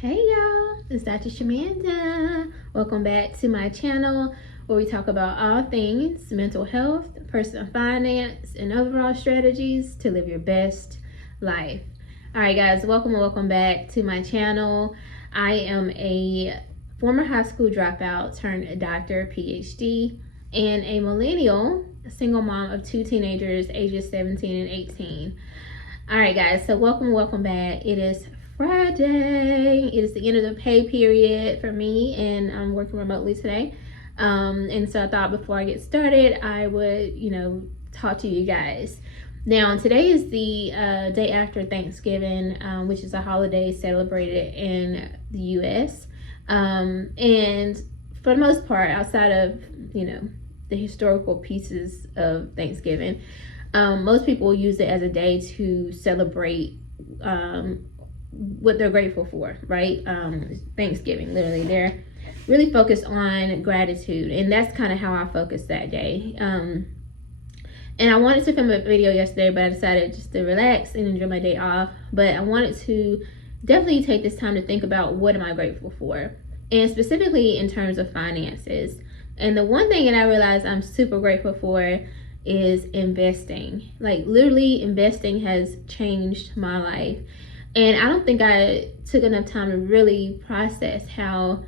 Hey y'all, it's Dr. Shamanda. Welcome back to my channel where we talk about all things mental health, personal finance, and overall strategies to live your best life. All right, guys, welcome back to my channel. I am a former high school dropout turned doctor, PhD, and a millennial, a single mom of two teenagers, ages 17 and 18. All right, guys, so welcome back. It is Friday. It is the end of the pay period for me, and I'm working remotely today. And so I thought before I get started, I would, talk to you guys. Now, today is the day after Thanksgiving, which is a holiday celebrated in the U.S. And for the most part, outside of, the historical pieces of Thanksgiving, most people use it as a day to celebrate what they're grateful for, right? Thanksgiving, literally. They're really focused on gratitude, and that's kind of how I focus that day. And I wanted to film a video yesterday, but I decided just to relax and enjoy my day off. But I wanted to definitely take this time to think about what am I grateful for, and specifically in terms of finances. And the one thing that I realized I'm super grateful for is investing. Like, literally, investing has changed my life. And I don't think I took enough time to really process how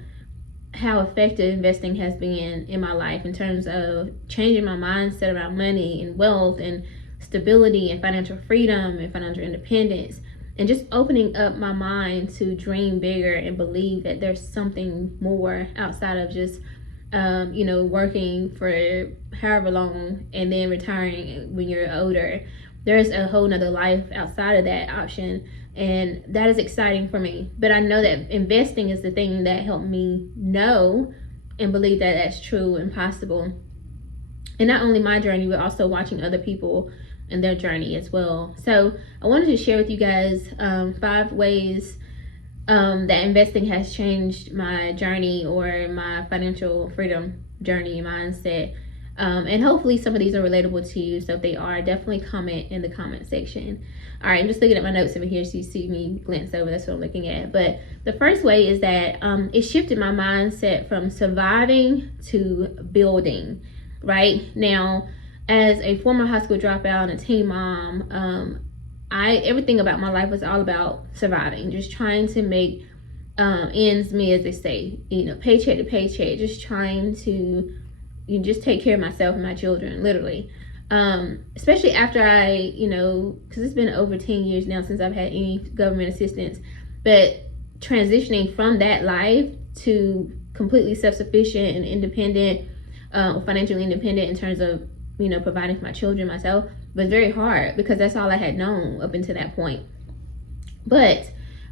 effective investing has been in my life in terms of changing my mindset around money and wealth and stability and financial freedom and financial independence, and just opening up my mind to dream bigger and believe that there's something more outside of just working for however long and then retiring when you're older. There's a whole nother life outside of that option, and that is exciting for me. But I know that investing is the thing that helped me know and believe that that's true and possible. And not only my journey, but also watching other people and their journey as well. So I wanted to share with you guys 5 ways that investing has changed my journey or my financial freedom journey and mindset. And hopefully some of these are relatable to you. So if they are, definitely comment in the comment section. All right, I'm just looking at my notes over here so you see me glance over. That's what I'm looking at. But the first way is that it shifted my mindset from surviving to building. Right now, as a former high school dropout and a teen mom, everything about my life was all about surviving, just trying to make ends meet, as they say, paycheck to paycheck, just trying to just take care of myself and my children, literally. Especially after I, because it's been over 10 years now since I've had any government assistance, but transitioning from that life to completely self-sufficient and independent, financially independent in terms of, providing for my children, myself, was very hard because that's all I had known up until that point. But,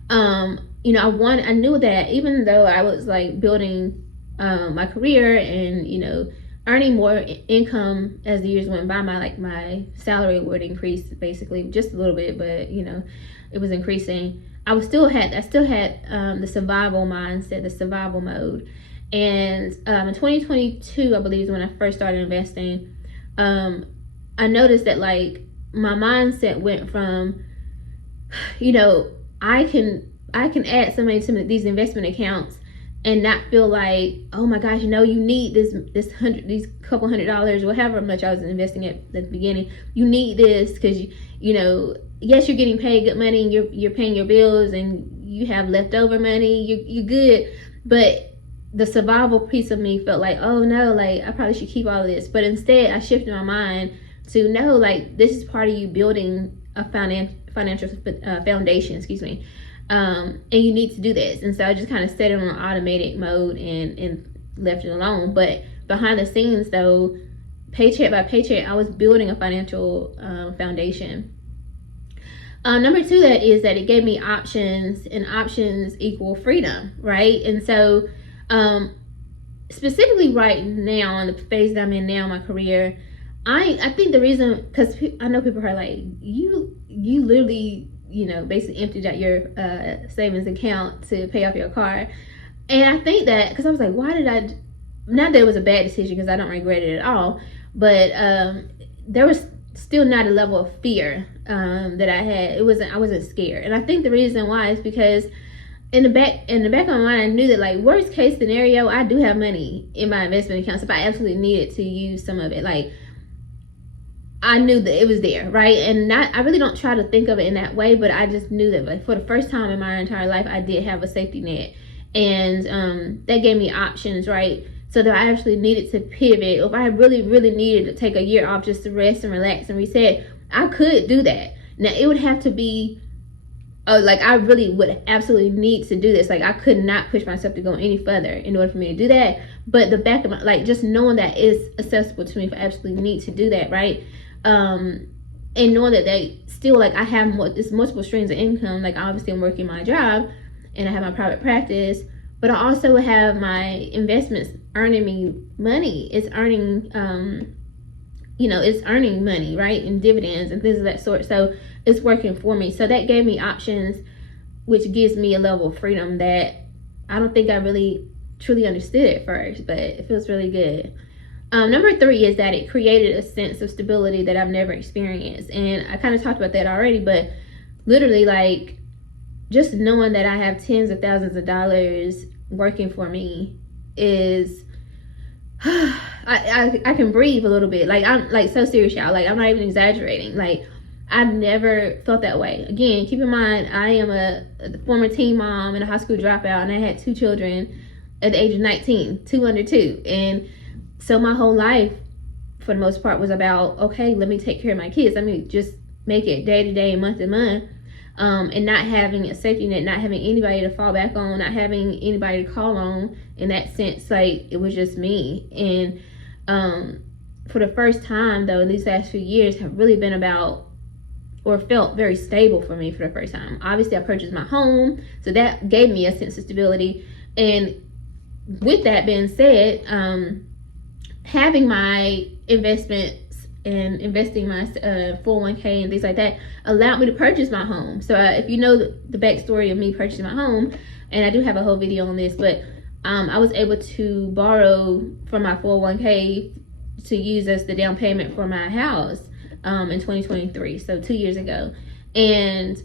I knew that even though I was like building my career and, earning more income as the years went by, my salary would increase basically just a little bit, but it was increasing. I still had the survival mindset, the survival mode. And in 2022, I believe, is when I first started investing. I noticed that like my mindset went from, I can add so many to these investment accounts and not feel like, oh my gosh, you need these couple $100, whatever much I was investing at the beginning. You need this because yes, you're getting paid good money and you're paying your bills and you have leftover money. You're good, but the survival piece of me felt like, oh no, like I probably should keep all of this. But instead, I shifted my mind to no, like this is part of you building a financial foundation. Excuse me. And you need to do this. And so I just kind of set it on automatic mode and left it alone. But behind the scenes though, paycheck by paycheck, I was building a financial foundation. Number 2, that is that it gave me options, and options equal freedom, right? And so specifically right now, in the phase that I'm in now in my career, I think the reason, because I know people are like, you literally basically emptied out your savings account to pay off your car. And I think that because I was like, why did I, not that it was a bad decision because I don't regret it at all, but there was still not a level of fear that I had. I wasn't scared. And I think the reason why is because in the back of my mind, I knew that, like, worst case scenario, I do have money in my investment accounts if I absolutely needed to use some of it. Like, I knew that it was there, right? And I really don't try to think of it in that way, but I just knew that, like, for the first time in my entire life, I did have a safety net, and that gave me options, right? So that I actually needed to pivot. If I really, really needed to take a year off just to rest and relax and reset, I could do that. Now, it would have to be, like, I really would absolutely need to do this. Like, I could not push myself to go any further in order for me to do that. But the back of my, like, just knowing that is accessible to me if I absolutely need to do that, right? And knowing that they still, like, I have it's multiple streams of income. Like, obviously I'm working my job and I have my private practice, but I also have my investments earning me money. It's earning, it's earning money, right? And dividends and things of that sort. So it's working for me. So that gave me options, which gives me a level of freedom that I don't think I really truly understood at first, but it feels really good. Number 3 is that it created a sense of stability that I've never experienced. And I kind of talked about that already, but literally, like, just knowing that I have tens of thousands of dollars working for me is, I can breathe a little bit. Like, I'm, like, so serious, y'all. Like, I'm not even exaggerating. Like, I've never felt that way. Again, keep in mind, I am a former teen mom and a high school dropout, and I had 2 children at the age of 19, 2 under 2. And so my whole life, for the most part, was about, okay, let me take care of my kids. Let me just make it day to day, month to month. And not having a safety net, not having anybody to fall back on, not having anybody to call on in that sense. Like, it was just me. And for the first time, though, in these last few years have really been about, or felt very stable for me for the first time. Obviously, I purchased my home, so that gave me a sense of stability. And with that being said, having my investments and investing my 401k and things like that allowed me to purchase my home. So if you know the backstory of me purchasing my home, and I do have a whole video on this, but I was able to borrow from my 401k to use as the down payment for my house in 2023, so 2 years ago, and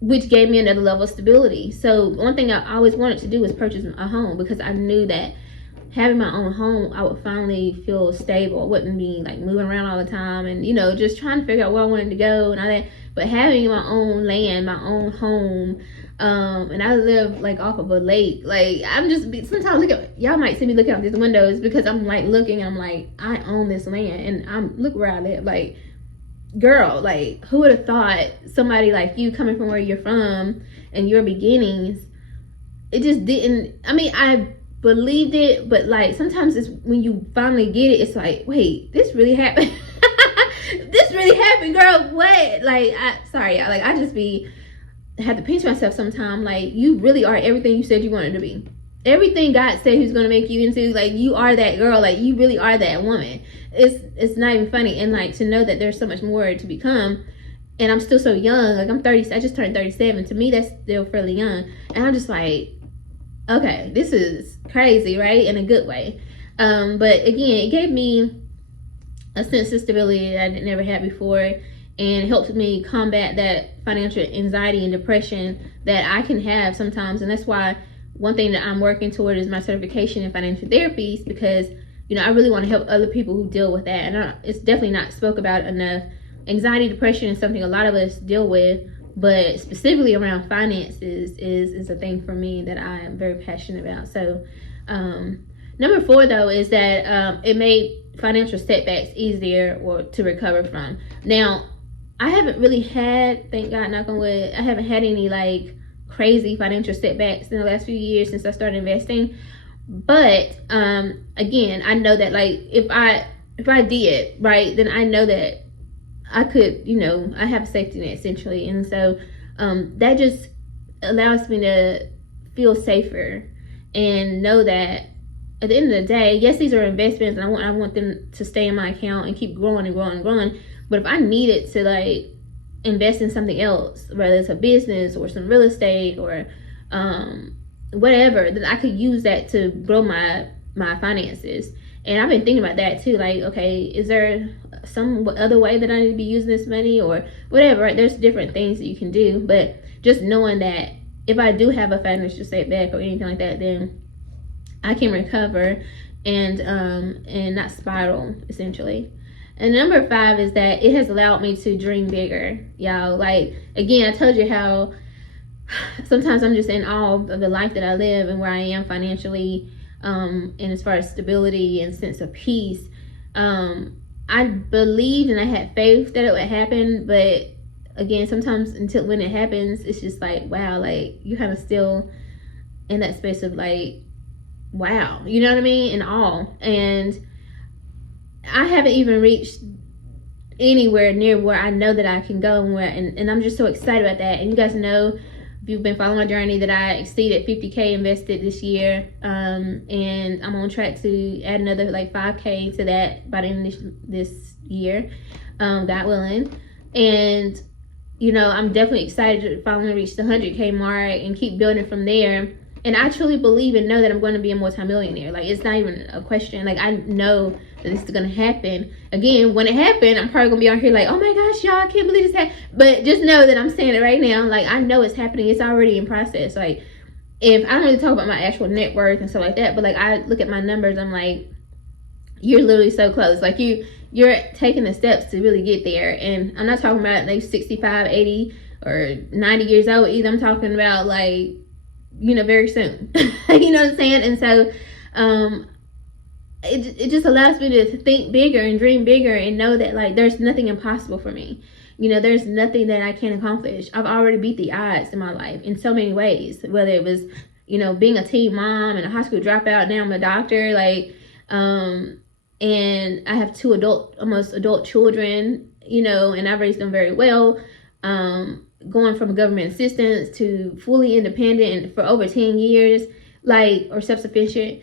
which gave me another level of stability. So one thing I always wanted to do was purchase a home, because I knew that having my own home, I would finally feel stable. I wouldn't be, like, moving around all the time and, just trying to figure out where I wanted to go and all that. But having my own land, my own home, and I live, like, off of a lake. Like, I'm just, sometimes y'all might see me looking out these windows, because I'm, like, looking and I'm like, I own this land, and look where I live. Like, girl, like, who would have thought somebody like you, coming from where you're from and your beginnings, it just didn't, I mean, I believed it, but, like, sometimes it's when you finally get it, it's like, wait, this really happened. This really happened, girl. What? Like, sorry, y'all. Like, I just had to pinch myself sometime. Like, you really are everything you said you wanted to be. Everything God said He was going to make you into, like, you are that girl. Like, you really are that woman. It's not even funny. And, like, to know that there's so much more to become, and I'm still so young. Like, I'm 30. I just turned 37. To me, that's still fairly young. And I'm just like, okay, this is crazy, right? In a good way. But again, it gave me a sense of stability that I never had before, and it helped me combat that financial anxiety and depression that I can have sometimes. And that's why one thing that I'm working toward is my certification in financial therapies, because, I really want to help other people who deal with that. And it's definitely not spoke about enough. Anxiety, depression is something a lot of us deal with, but specifically around finances is a thing for me that I am very passionate about. So number 4, though, is that it made financial setbacks easier or to recover from. Now, I haven't really had, thank God, knock on wood, I haven't had any, like, crazy financial setbacks in the last few years since I started investing. But again, I know that, like, if I did, right, then I know that I could, I have a safety net essentially. And so that just allows me to feel safer and know that at the end of the day, yes, these are investments, and I want them to stay in my account and keep growing and growing and growing. But if I needed to, like, invest in something else, whether it's a business or some real estate or whatever, then I could use that to grow my finances. And I've been thinking about that too. Like, okay, is there some other way that I need to be using this money or whatever? Right? There's different things that you can do, but just knowing that if I do have a financial setback or anything like that, then I can recover and not spiral, essentially. And number 5 is that it has allowed me to dream bigger, y'all. Like, again, I told you how sometimes I'm just in awe of the life that I live and where I am financially, and as far as stability and sense of peace. I believed and I had faith that it would happen, but again, sometimes until when it happens, it's just like, wow, like, you kind of still in that space of like, wow, you know what I mean, in awe. And I haven't even reached anywhere near where I know that I can go, and I'm just so excited about that. And you guys know, if you've been following my journey, that I exceeded 50K invested this year, and I'm on track to add another like 5K to that by the end of this year, God willing. And you know, I'm definitely excited to finally reach the 100K mark and keep building from there. And I truly believe and know that I'm going to be a multimillionaire. Like, it's not even a question. Like, I know that this is going to happen. Again, when it happened, I'm probably going to be on here like, oh my gosh, y'all, I can't believe this happened. But just know that I'm saying it right now. Like, I know it's happening. It's already in process. Like, if I don't really talk about my actual net worth and stuff like that, but like, I look at my numbers, I'm like, you're literally so close. Like, you're taking the steps to really get there. And I'm not talking about like 65, 80, or 90 years old either. I'm talking about like, you know, very soon. You know what I'm saying? And so it just allows me to think bigger and dream bigger and know that like there's nothing impossible for me. You know, there's nothing that I can't accomplish. I've already beat the odds in my life in so many ways, whether it was, you know, being a teen mom and a high school dropout. Now I'm a doctor, like, and I have 2 almost adult children, you know, and I've raised them very well. Going from government assistance to fully independent for over 10 years, like, or self-sufficient.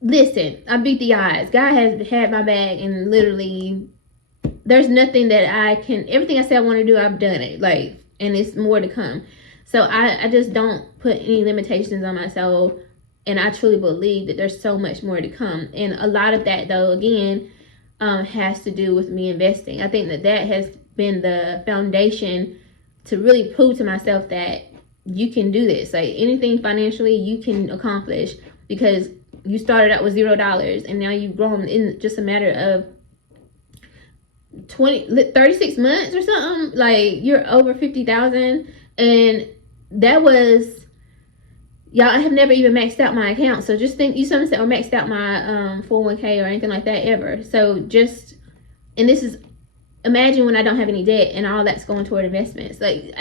Listen, I beat the odds. God has had my back, and literally there's nothing that I can, everything I said I want to do, I've done it. Like, and it's more to come. So I just don't put any limitations on myself. And I truly believe that there's so much more to come. And a lot of that, though, again, has to do with me investing. I think that has been the foundation to really prove to myself that you can do this. Like, anything financially you can accomplish, because you started out with $0 and now you've grown in just a matter of 36 months or something. Like, you're over 50,000, and that was, y'all, I have never even maxed out my account. So just think, you sometimes say, or maxed out my 401k or anything like that ever. So just, and this is, imagine when I don't have any debt and all that's going toward investments. Like,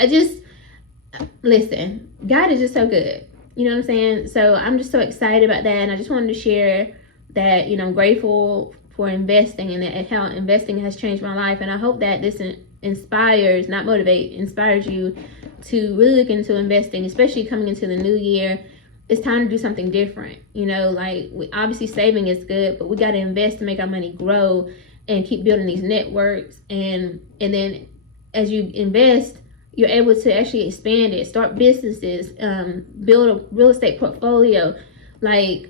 listen, God is just so good. You know what I'm saying? So I'm just so excited about that. And I just wanted to share that, you know, I'm grateful for investing and that how investing has changed my life. And I hope that this inspires, not motivate, inspires you to really look into investing, especially coming into the new year. It's time to do something different. You know, like, obviously saving is good, but we got to invest to make our money grow and keep building these networks. And then as you invest, you're able to actually expand it, start businesses, build a real estate portfolio, like,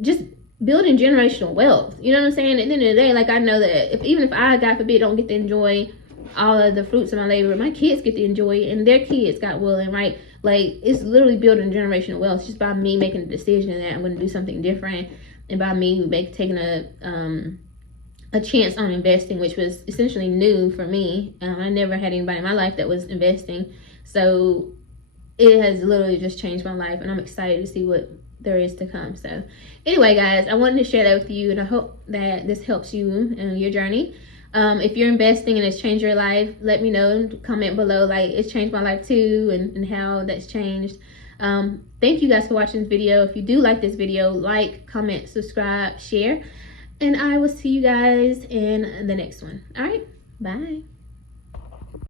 just building generational wealth. You know what I'm saying? At the end of the day, like, I know that even if I, God forbid, don't get to enjoy all of the fruits of my labor, my kids get to enjoy it, and their kids, God willing, right? Like, it's literally building generational wealth just by me making a decision that I'm going to do something different, and by me taking a chance on investing, which was essentially new for me. I never had anybody in my life that was investing, so it has literally just changed my life, and I'm excited to see what there is to come. So anyway, guys, I wanted to share that with you, and I hope that this helps you in your journey. If you're investing and it's changed your life, let me know. Comment below, like, it's changed my life too, and how that's changed. Thank you guys for watching this video. If you do like this video, like, comment, subscribe, share, and I will see you guys in the next one. All right, bye.